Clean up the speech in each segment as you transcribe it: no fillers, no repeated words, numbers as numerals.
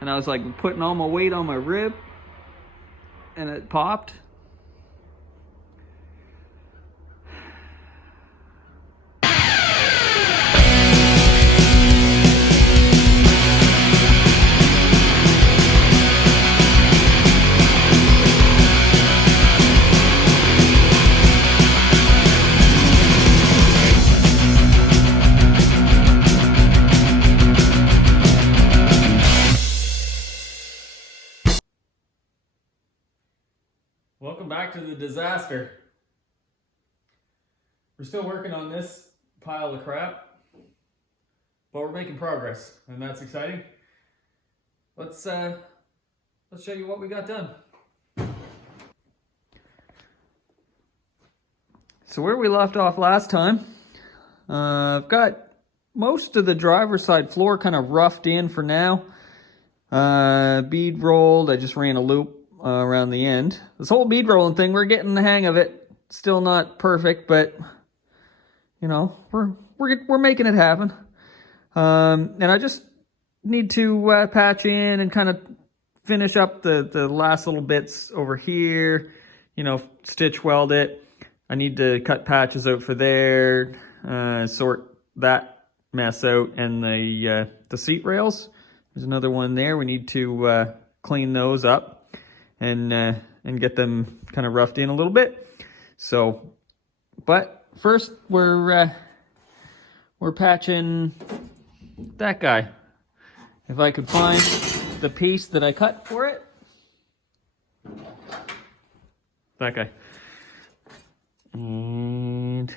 and I was like putting all my weight on my rib, and it popped. Welcome back to the disaster. We're still working on this pile of crap, but we're making progress, and that's exciting. Let's show you what we got done. So where we left off last time, I've got most of the driver's side floor kind of roughed in for now. Bead rolled. I just ran a loop around the end. This whole bead rolling thing, we're getting the hang of it. Still not perfect, but you know, we're making it happen. And I just need to patch in and kind of finish up the last little bits over here. You know, stitch weld it. I need to cut patches out for there, sort that mess out, and the seat rails. There's another one there. We need to clean those up and get them kind of roughed in a little bit. So, but first we're patching that guy. If I could find the piece that I cut for it. That guy. And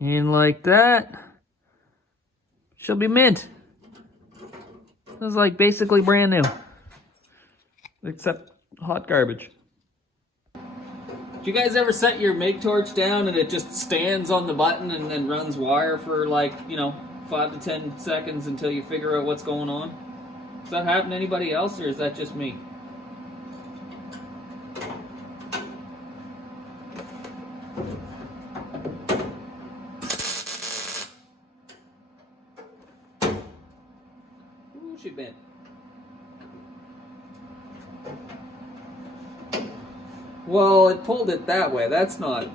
in like that. She'll be mint. This is like basically brand new. Except hot garbage. Do you guys ever set your MIG torch down and it just stands on the button and then runs wire for like, you know, 5 to 10 seconds until you figure out what's going on? Does that happen to anybody else, or is that just me? Ooh, she bent. Well, it pulled it that way. That's not...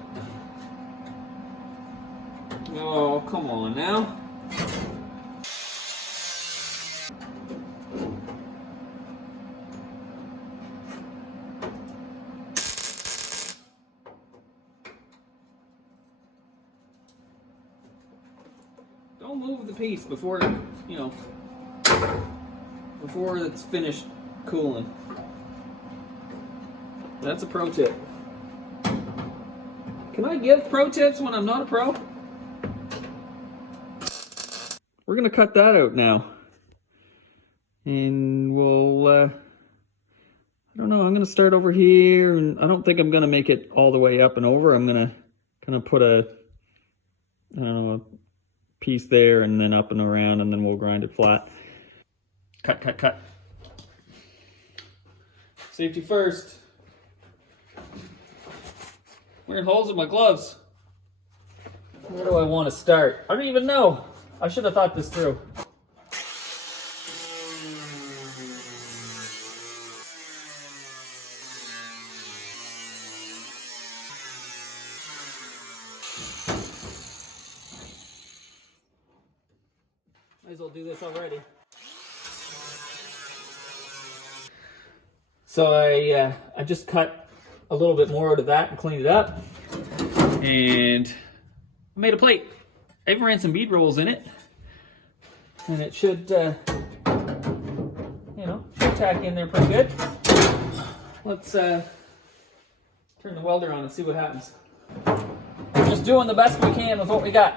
Oh, come on now. Don't move the piece before, you know, before it's finished cooling. That's a pro tip. Can I give pro tips when I'm not a pro? We're gonna cut that out now. And we'll, I don't know, I'm gonna start over here, and I don't think I'm gonna make it all the way up and over. I'm gonna kind of put a, I don't know, a piece there and then up and around, and then we'll grind it flat. Cut, cut, cut. Safety first. Weird holes in my gloves. Where do I want to start? I don't even know. I should have thought this through. Might as well do this already. So I just cut a little bit more out of that and cleaned it up, and I made a plate. I even ran some bead rolls in it, and it should, you know, should tack in there pretty good. Let's turn the welder on and see what happens. We're just doing the best we can with what we got.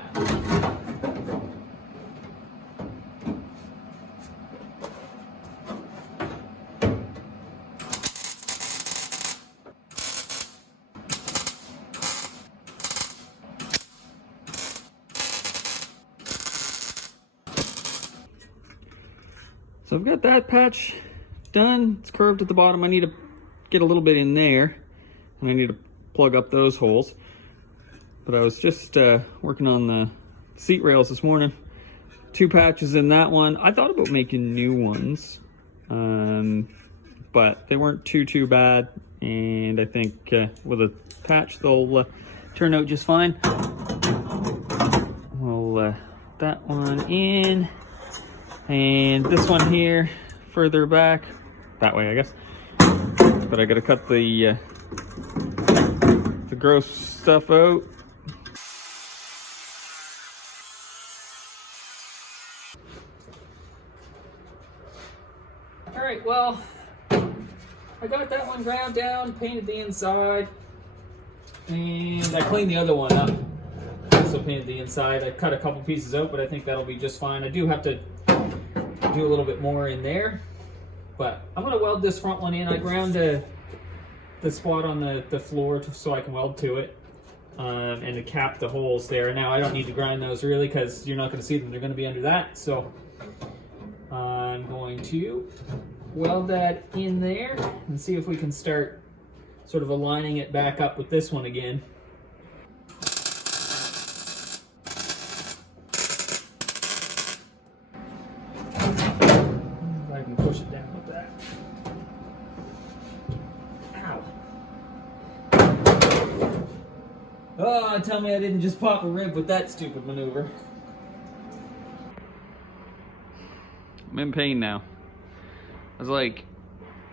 So I've got that patch done. It's curved at the bottom. I need to get a little bit in there, and I need to plug up those holes. But I was just working on the seat rails this morning. 2 patches in that one. I thought about making new ones. But they weren't too bad, and I think with a patch they'll turn out just fine. We'll that one in, and this one here further back, that way I guess. But I gotta cut the gross stuff out. All right, well, I got that one ground down, painted the inside, and I cleaned the other one up. Also painted the inside. I cut a couple pieces out, but I think that'll be just fine. I do have to do a little bit more in there, but I'm gonna weld this front one in. I ground the spot on the floor so I can weld to it, and to cap the holes there. Now I don't need to grind those really because you're not gonna see them. They're gonna be under that, so I'm going to weld that in there and see if we can start sort of aligning it back up with this one again. If I can push it down with that. Ow. Oh, tell me I didn't just pop a rib with that stupid maneuver. I'm in pain now. I was like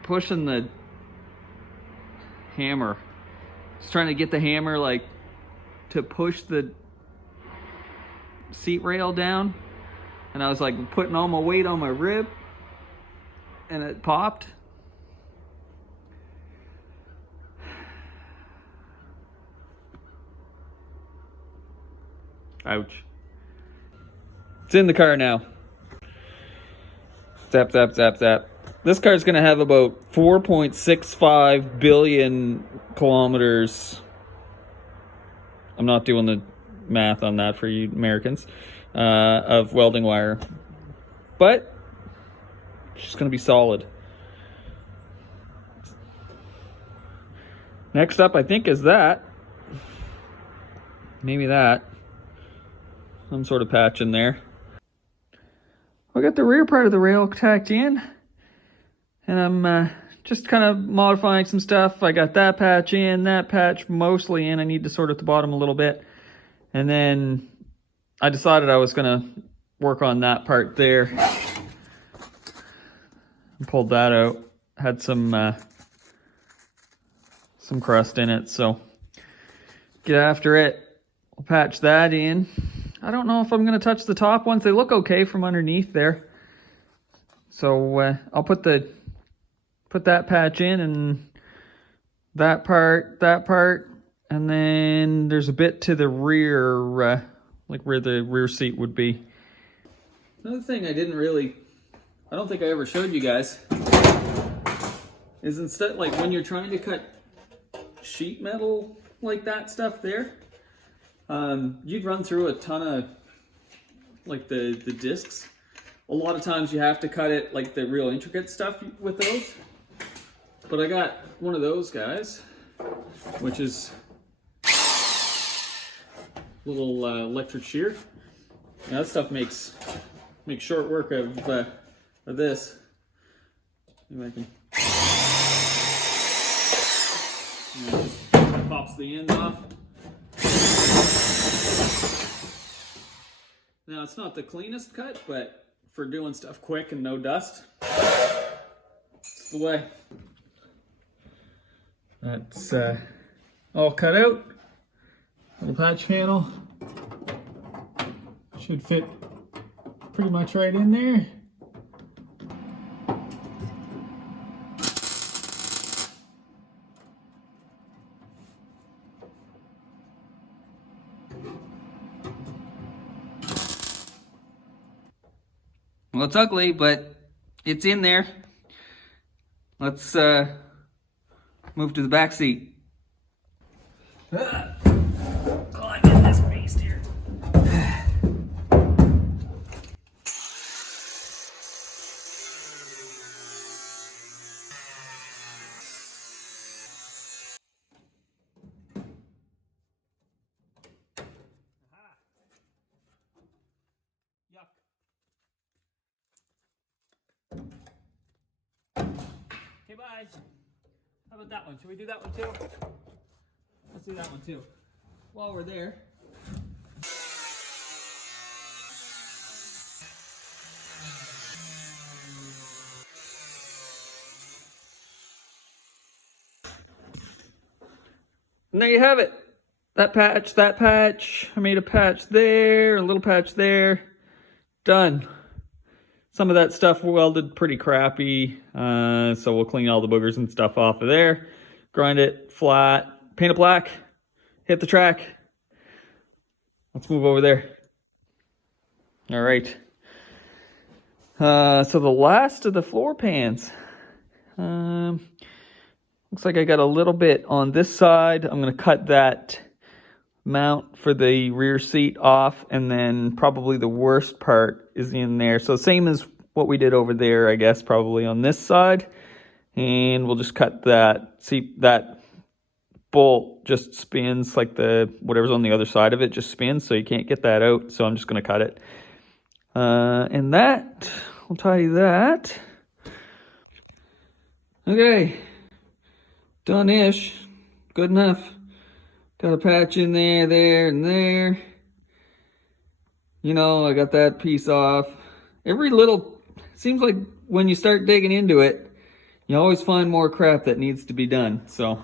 pushing the hammer. Just trying to get the hammer like to push the seat rail down. And I was like putting all my weight on my rib and it popped. Ouch. It's in the car now. Zap, zap, zap, zap. This car is going to have about 4.65 billion kilometers. I'm not doing the math on that for you Americans, of welding wire. But it's just going to be solid. Next up, I think, is that. Maybe that. Some sort of patch in there. I got the rear part of the rail tacked in, and I'm just kind of modifying some stuff. I got that patch in, that patch mostly in. I need to sort out the bottom a little bit. And then I decided I was gonna work on that part there. Pulled that out. Had some crust in it, so get after it. We'll patch that in. I don't know if I'm going to touch the top ones. They look okay from underneath there. So I'll put that patch in, and that part, and then there's a bit to the rear, like where the rear seat would be. Another thing I don't think I ever showed you guys, is instead, like when you're trying to cut sheet metal like that stuff there, you'd run through a ton of like the discs. A lot of times you have to cut it like the real intricate stuff with those. But I got one of those guys, which is a little electric shear. Now that stuff makes short work of this. Maybe I can. Pops the end off. Now it's not the cleanest cut, but for doing stuff quick and no dust, it's the way. That's all cut out. The patch panel should fit pretty much right in there. Well, it's ugly, but it's in there. Let's move to the back seat. Climb in this beast here. Yuck. bye. How about that one? Should we do that one too? Let's do that one too. While we're there. And there you have it. That patch. I made a patch there, a little patch there. Done. Some of that stuff welded pretty crappy, so we'll clean all the boogers and stuff off of there. Grind it flat, paint it black, hit the track. Let's move over there. All right. So the last of the floor pans. Looks like I got a little bit on this side. I'm going to cut that mount for the rear seat off, and then probably the worst part is in there. So same as what we did over there, I guess, probably on this side. And we'll just cut that. See, that bolt just spins, like the whatever's on the other side of it just spins, so you can't get that out. So I'm just going to cut it. And that, we'll tidy that. Okay. Done-ish. Good enough. Got a patch in there, there, and there. You know, I got that piece off. Every little, seems like when you start digging into it, you always find more crap that needs to be done. So,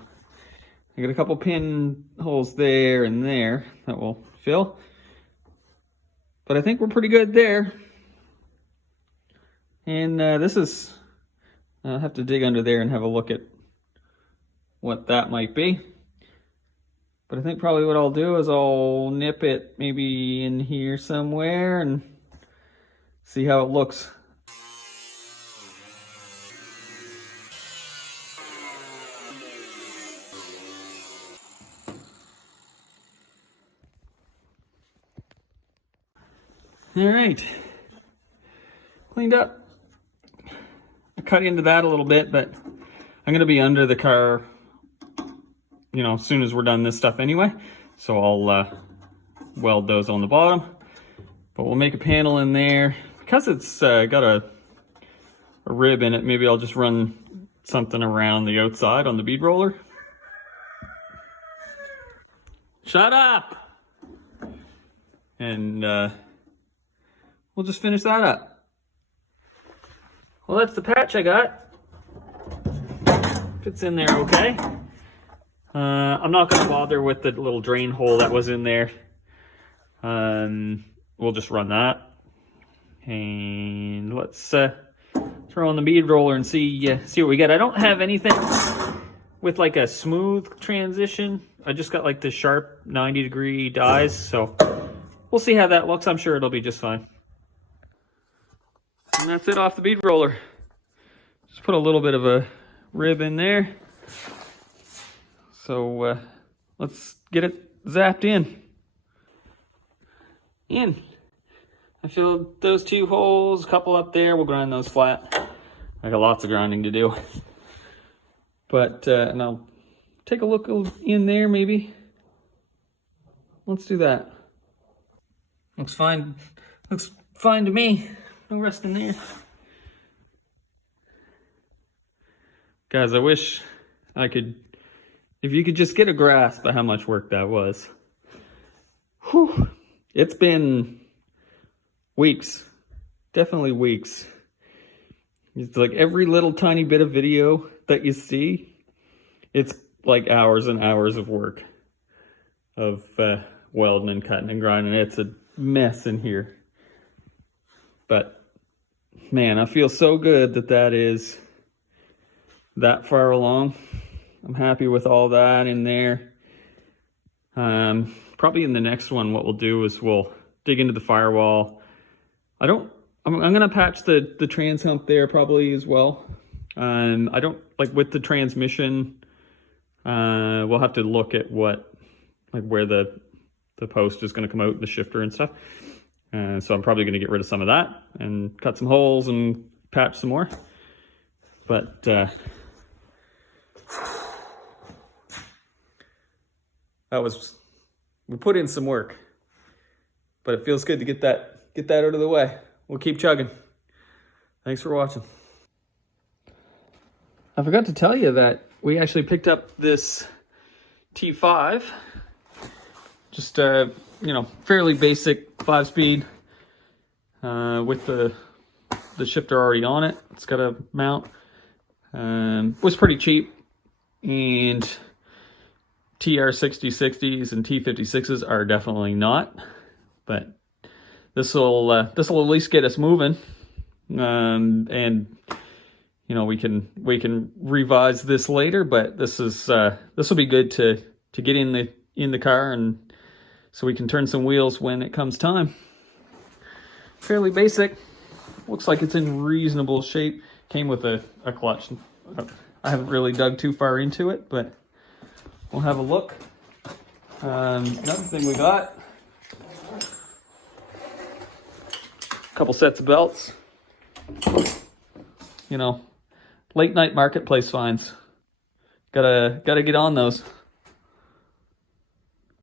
I got a couple pin holes there and there that will fill. But I think we're pretty good there. And this is, I'll have to dig under there and have a look at what that might be. But I think probably what I'll do is I'll nip it maybe in here somewhere and see how it looks. All right, cleaned up. I cut into that a little bit, but I'm gonna be under the car, you know, as soon as we're done this stuff anyway. So I'll weld those on the bottom, but we'll make a panel in there. Because it's got a rib in it, maybe I'll just run something around the outside on the bead roller. Shut up! And we'll just finish that up. Well, that's the patch I got. Fits in there okay. I'm not going to bother with the little drain hole that was in there. We'll just run that. And let's throw on the bead roller and see what we get. I don't have anything with like a smooth transition. I just got like the sharp 90-degree dies, so we'll see how that looks. I'm sure it'll be just fine. And that's it off the bead roller. Just put a little bit of a rib in there. So let's get it zapped in. I filled those 2 holes, a couple up there. We'll grind those flat. I got lots of grinding to do. But, and I'll take a look in there maybe. Let's do that. Looks fine. Looks fine to me. No rust in there. Guys, I wish I could, if you could just get a grasp of how much work that was. Whew. It's been weeks, definitely weeks. It's like every little tiny bit of video that you see, it's like hours and hours of work of welding and cutting and grinding. It's a mess in here. But man, I feel so good that is that far along. I'm happy with all that in there. Probably in the next one, what we'll do is we'll dig into the firewall. I'm gonna patch the trans hump there probably as well. I don't, like with the transmission, we'll have to look at where the post is gonna come out, the shifter and stuff. So I'm probably gonna get rid of some of that and cut some holes and patch some more. But we put in some work, but it feels good to get that out of the way. We'll keep chugging. Thanks for watching. I forgot to tell you that we actually picked up this T5. Just, you know, fairly basic 5-speed with the shifter already on it. It's got a mount. Was pretty cheap, and TR6060s and T56s are definitely not, but this will at least get us moving, and you know, we can revise this later, but this will be good to get in the car, and so we can turn some wheels when it comes time. Fairly basic. Looks like it's in reasonable shape. Came with a clutch. I haven't really dug too far into it, but we'll have a look. Another thing we got, a couple sets of belts. You know, late night marketplace finds. Gotta get on those.